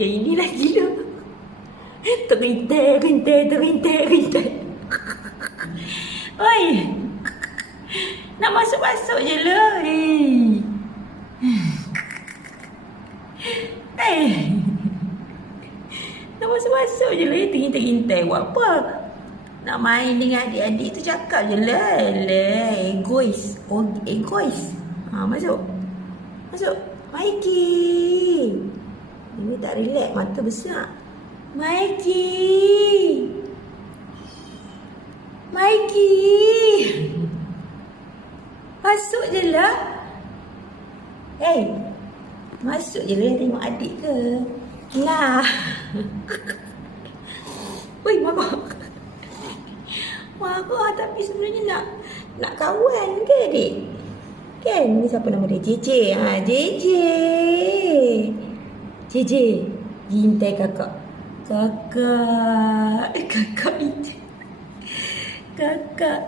Yang ini lagi lah. Terintai. Oi. Nak masuk-masuk je lah. Nak masuk-masuk je lah. Terintai. Buat apa? Nak main dengan adik-adik tu cakap je lah. Egois. Egois. Masuk. Mikey. Ini tak relax. Mata besar. Mikey. Masuk je lah. Masuk je lah tengok adik ke. Lah. Ui, marah tapi sebenarnya nak kawan ke adik? Kan? Ni siapa nama dia? JJ. JJ. Gintai kakak. Kakak itu. Kakak.